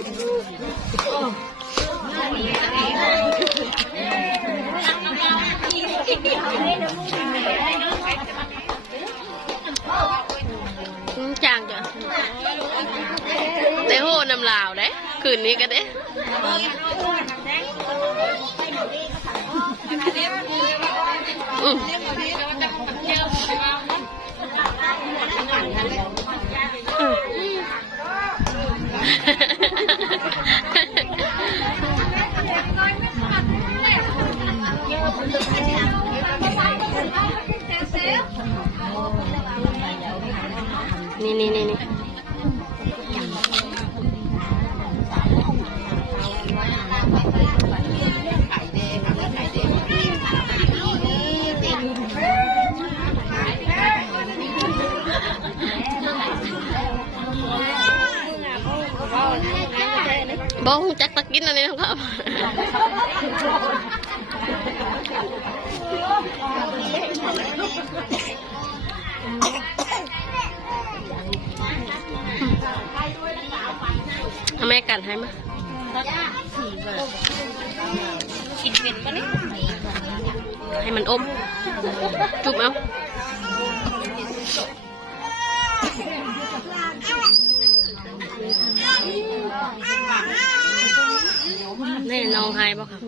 จางจ้ะได้โหน้ำลาวได้คืนนี้ก็ได้นี่บ้องจักตะกินอันนี้นะครับแม่กันให้มากินเป็นปะเนี่ยให้มันอมจุบเอาแน่น้องให้ป่ะครับ